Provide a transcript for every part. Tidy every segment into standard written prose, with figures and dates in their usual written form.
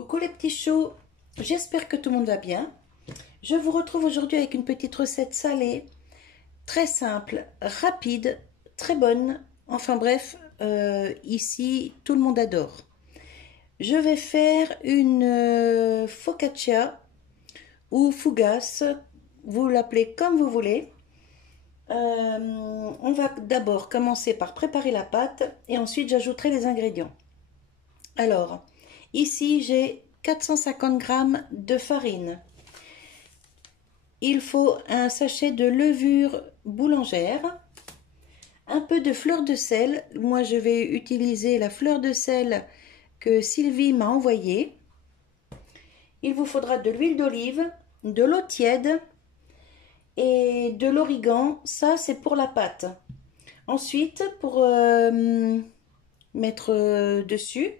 Coucou les petits choux, j'espère que tout le monde va bien. Je vous retrouve aujourd'hui avec une petite recette salée, très simple, rapide, très bonne. Enfin bref, ici tout le monde adore. Je vais faire une focaccia ou fougasse, vous l'appelez comme vous voulez. On va d'abord commencer par préparer la pâte et ensuite j'ajouterai les ingrédients. Alors, ici j'ai 450 g de farine. Il faut un sachet de levure boulangère, un peu de fleur de sel. Moi je vais utiliser la fleur de sel que Sylvie m'a envoyée. Il vous faudra de l'huile d'olive, de l'eau tiède et de l'origan. Ça c'est pour la pâte. Ensuite, pour mettre dessus,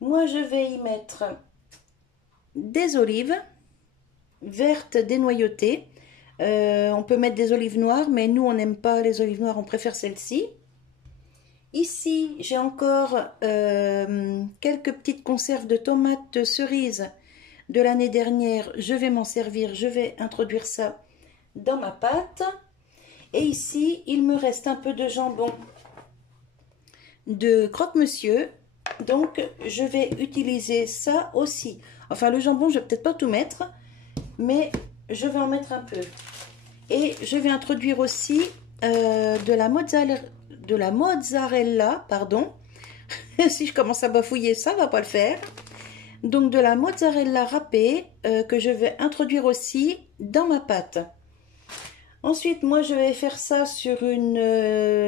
moi je vais y mettre des olives vertes dénoyautées. On peut mettre des olives noires, mais nous on n'aime pas les olives noires, on préfère celles-ci. Ici j'ai encore quelques petites conserves de tomates cerises de l'année dernière. Je vais m'en servir, je vais introduire ça dans ma pâte. Et ici il me reste un peu de jambon de croque-monsieur, donc je vais utiliser ça aussi. Enfin le jambon je vais peut-être pas tout mettre, mais je vais en mettre un peu. Et je vais introduire aussi de la mozzarella, pardon. Si je commence à bafouiller, ça va pas le faire. Donc de la mozzarella râpée que je vais introduire aussi dans ma pâte. Ensuite, moi je vais faire ça sur une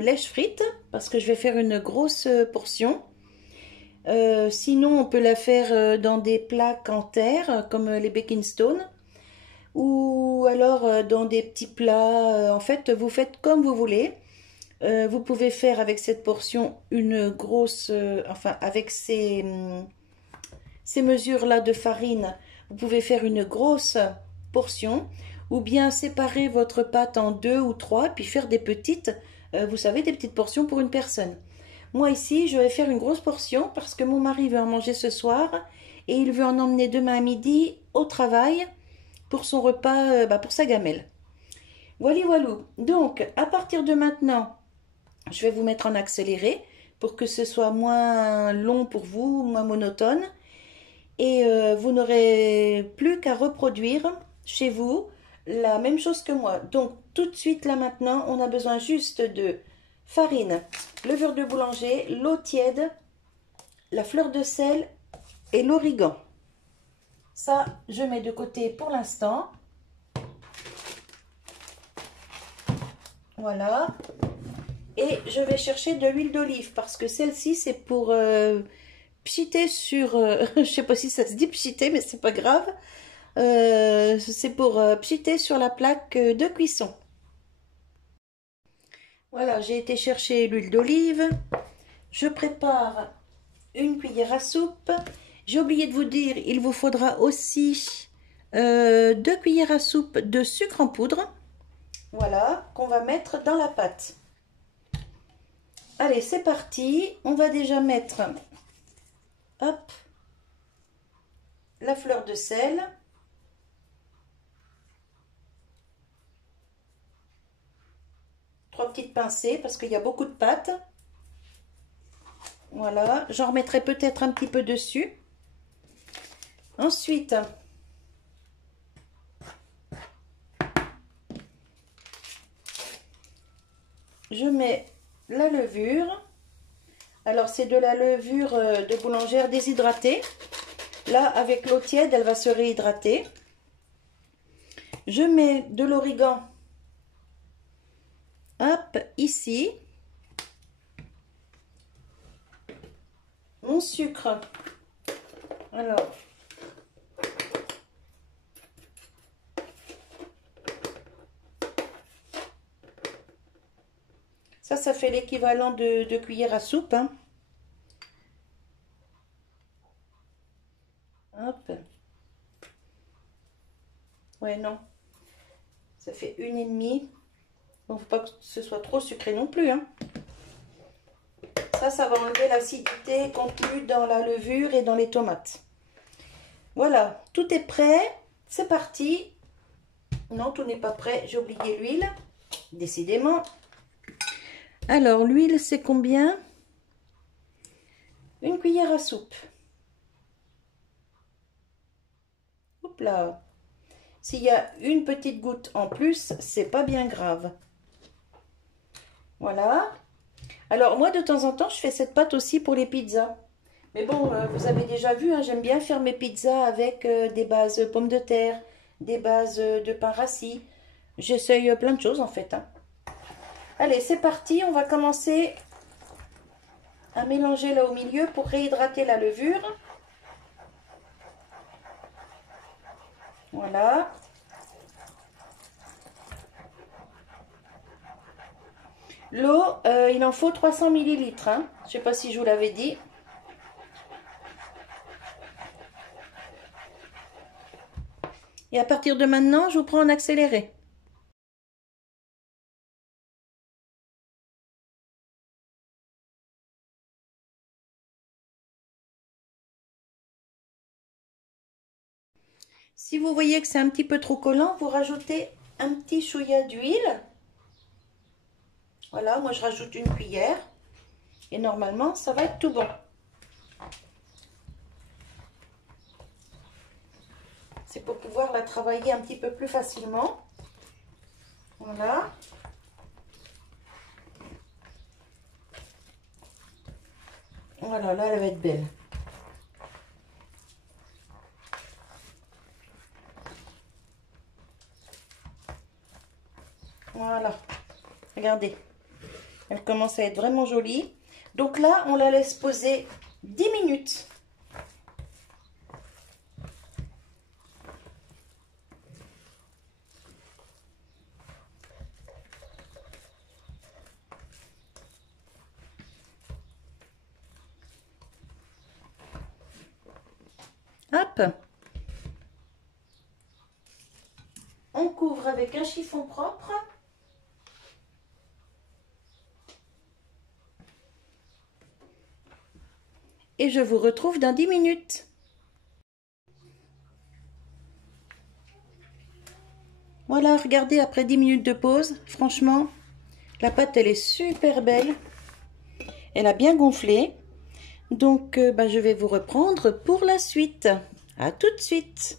lèche frite parce que je vais faire une grosse portion. Sinon, on peut la faire dans des plaques en terre comme les baking stones, ou alors dans des petits plats. En fait, vous faites comme vous voulez. Vous pouvez faire avec cette portion une grosse, enfin avec ces mesures-là de farine, vous pouvez faire une grosse portion, ou bien séparer votre pâte en 2 ou 3, puis faire des petites, vous savez, des petites portions pour une personne. Moi ici, je vais faire une grosse portion parce que mon mari veut en manger ce soir et il veut en emmener demain à midi au travail pour son repas, pour sa gamelle. Voilà, voilà. Donc, à partir de maintenant, je vais vous mettre en accéléré pour que ce soit moins long pour vous, moins monotone. Et vous n'aurez plus qu'à reproduire chez vous la même chose que moi. Donc, tout de suite, là maintenant, on a besoin juste de farine, levure de boulanger, l'eau tiède, la fleur de sel et l'origan. Ça, je mets de côté pour l'instant. Voilà. Et je vais chercher de l'huile d'olive parce que celle-ci, c'est pour pchiter sur... je sais pas si ça se dit pchiter, mais c'est pas grave. C'est pour pchiter sur la plaque de cuisson. Voilà, j'ai été chercher l'huile d'olive. Je prépare une cuillère à soupe. J'ai oublié de vous dire, il vous faudra aussi 2 cuillères à soupe de sucre en poudre. Voilà, qu'on va mettre dans la pâte. Allez, c'est parti. On va déjà mettre, hop, la fleur de sel. Trois petites pincées parce qu'il y a beaucoup de pâte. Voilà, j'en remettrai peut-être un petit peu dessus. Ensuite, je mets la levure. Alors c'est de la levure de boulangère déshydratée. Là, avec l'eau tiède, elle va se réhydrater. Je mets de l'origan. Hop, ici. Mon sucre. Alors, ça fait l'équivalent de cuillère à soupe. Hein. Hop. Ouais, non. Ça fait 1,5. Bon, faut pas que ce soit trop sucré non plus. Hein. Ça va enlever l'acidité contenue dans la levure et dans les tomates. Voilà, tout est prêt. C'est parti. Non, tout n'est pas prêt. J'ai oublié l'huile. Décidément. Alors, l'huile, c'est combien? Une cuillère à soupe. Hop là. S'il y a une petite goutte en plus, c'est pas bien grave. Voilà. Alors, moi, de temps en temps, je fais cette pâte aussi pour les pizzas. Mais bon, vous avez déjà vu, hein, j'aime bien faire mes pizzas avec des bases pommes de terre, des bases de pain rassis. J'essaye plein de choses, en fait, hein. Allez, c'est parti. On va commencer à mélanger là au milieu pour réhydrater la levure. Voilà. L'eau, il en faut 300 millilitres. Hein. Je ne sais pas si je vous l'avais dit. Et à partir de maintenant, je vous prends en accéléré. Si vous voyez que c'est un petit peu trop collant, vous rajoutez un petit chouïa d'huile. Voilà, moi je rajoute une cuillère. Et normalement, ça va être tout bon. C'est pour pouvoir la travailler un petit peu plus facilement. Voilà. Voilà, là, elle va être belle. Voilà. Regardez. Elle commence à être vraiment jolie. Donc là, on la laisse poser 10 minutes. Hop. On couvre avec un chiffon propre. Et je vous retrouve dans 10 minutes. Voilà, regardez, après 10 minutes de pause, franchement, la pâte, elle est super belle. Elle a bien gonflé. Donc, je vais vous reprendre pour la suite. À tout de suite.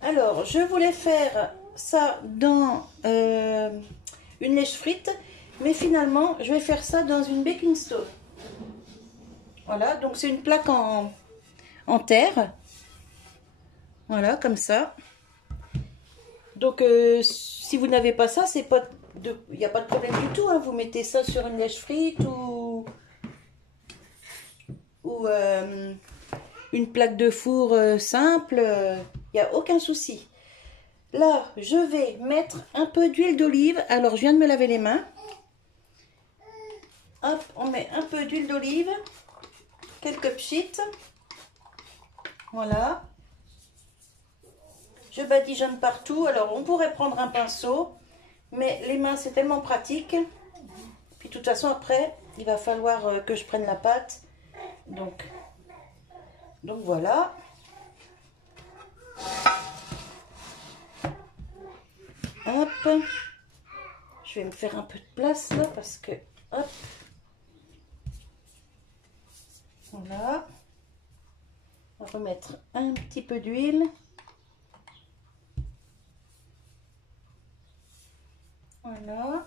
Alors, je voulais faire ça dans une lèche frite, mais finalement, je vais faire ça dans une baking stove. Voilà, donc c'est une plaque en terre. Voilà, comme ça. Donc, si vous n'avez pas ça, c'est pas il n'y a pas de problème du tout. Hein. Vous mettez ça sur une lèche frite ou une plaque de four simple. Il n'y a aucun souci. Là, je vais mettre un peu d'huile d'olive. Alors, je viens de me laver les mains. Hop, on met un peu d'huile d'olive. Quelques pchites. Voilà. Je badigeonne partout. Alors, on pourrait prendre un pinceau. Mais les mains, c'est tellement pratique. Puis, de toute façon, après, il va falloir que je prenne la pâte. Donc voilà. Hop. Je vais me faire un peu de place là parce que... Hop. Voilà. On va remettre un petit peu d'huile. Voilà.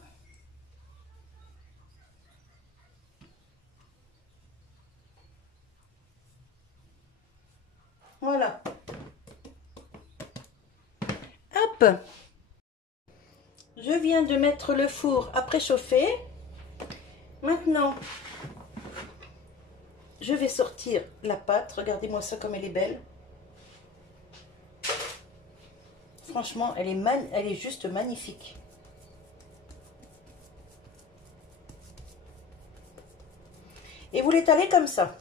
Voilà. Hop. Je viens de mettre le four à préchauffer. Maintenant, je vais sortir la pâte. Regardez-moi ça comme elle est belle. Franchement, elle est juste magnifique. Et vous l'étalez comme ça.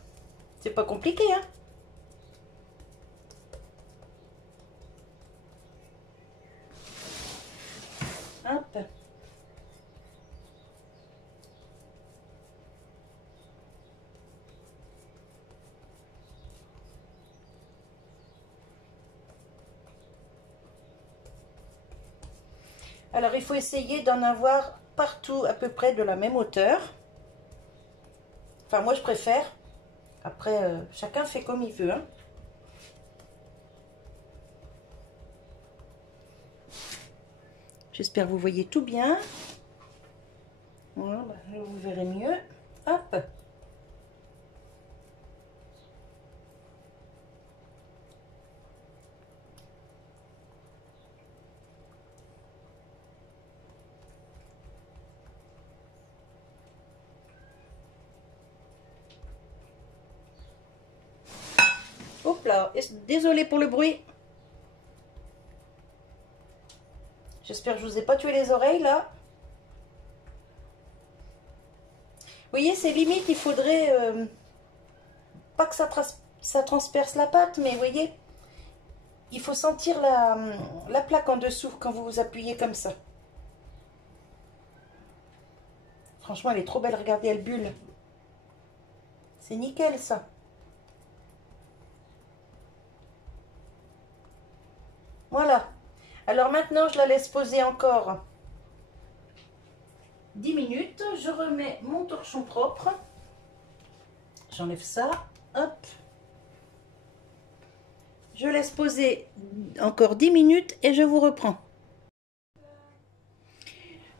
C'est pas compliqué, hein? Hop. Alors, il faut essayer d'en avoir partout à peu près de la même hauteur. Enfin, moi, je préfère. Après, chacun fait comme il veut, hein. J'espère que vous voyez tout bien. Voilà, vous verrez mieux. Hop. Hop là, désolé pour le bruit. J'espère que je vous ai pas tué les oreilles là. Vous voyez, c'est limite, il faudrait pas que ça transperce la pâte, mais vous voyez, il faut sentir la plaque en dessous quand vous vous appuyez comme ça. Franchement, elle est trop belle, regardez, elle bulle. C'est nickel ça. Voilà. Alors maintenant, je la laisse poser encore 10 minutes. Je remets mon torchon propre. J'enlève ça. Hop. Je laisse poser encore 10 minutes et je vous reprends.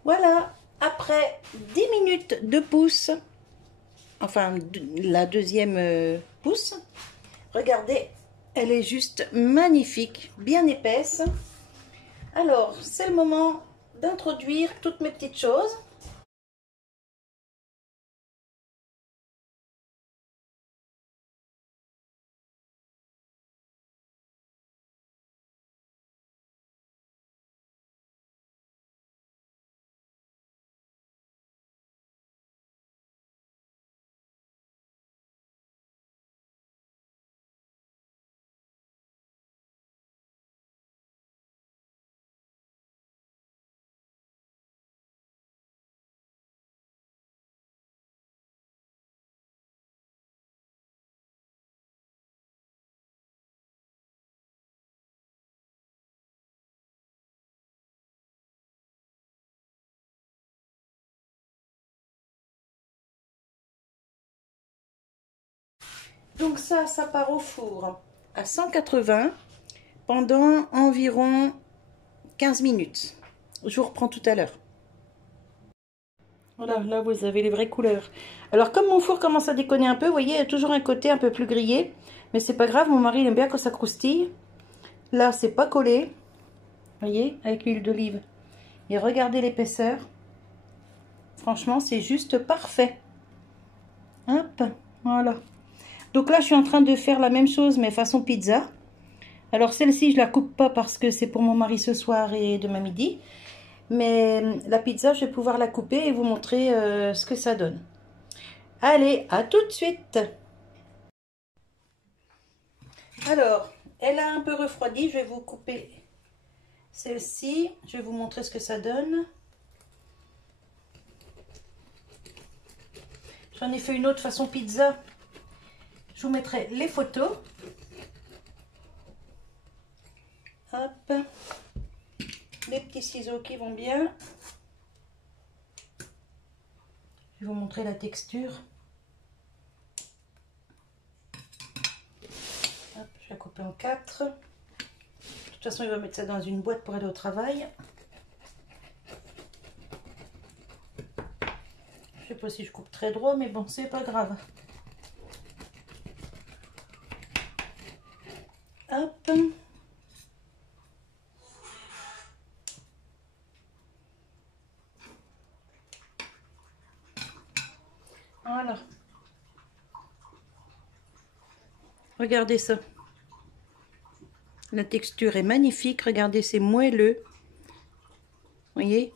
Voilà. Après 10 minutes de pouce, enfin la deuxième pouce, regardez, elle est juste magnifique, bien épaisse. Alors, c'est le moment d'introduire toutes mes petites choses. Donc ça part au four à 180 pendant environ 15 minutes. Je vous reprends tout à l'heure. Voilà, là vous avez les vraies couleurs. Alors comme mon four commence à déconner un peu, vous voyez, il y a toujours un côté un peu plus grillé. Mais c'est pas grave, mon mari il aime bien quand ça croustille. Là c'est pas collé. Vous voyez, avec l'huile d'olive. Et regardez l'épaisseur. Franchement, c'est juste parfait. Hop, voilà. Donc là, je suis en train de faire la même chose, mais façon pizza. Alors celle-ci, je la coupe pas parce que c'est pour mon mari ce soir et demain midi. Mais la pizza, je vais pouvoir la couper et vous montrer ce que ça donne. Allez, à tout de suite. Alors, elle a un peu refroidi. Je vais vous couper celle-ci. Je vais vous montrer ce que ça donne. J'en ai fait une autre façon pizza. Je vous mettrai les photos. Hop. Les petits ciseaux qui vont bien. Je vais vous montrer la texture. Hop, je vais la couper en 4. De toute façon, il va mettre ça dans une boîte pour aller au travail. Je sais pas si je coupe très droit, mais bon, c'est pas grave. Hop. Voilà. Regardez ça. La texture est magnifique. Regardez, c'est moelleux. Vous voyez?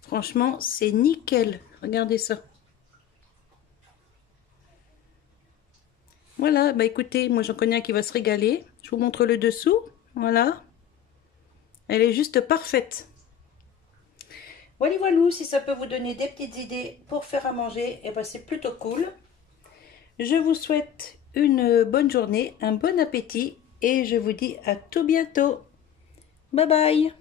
Franchement, c'est nickel. Regardez ça. Voilà, bah écoutez, moi j'en connais un qui va se régaler. Je vous montre le dessous. Voilà. Elle est juste parfaite. Voilà, voilà, si ça peut vous donner des petites idées pour faire à manger, et ben c'est plutôt cool. Je vous souhaite une bonne journée, un bon appétit et je vous dis à tout bientôt. Bye bye.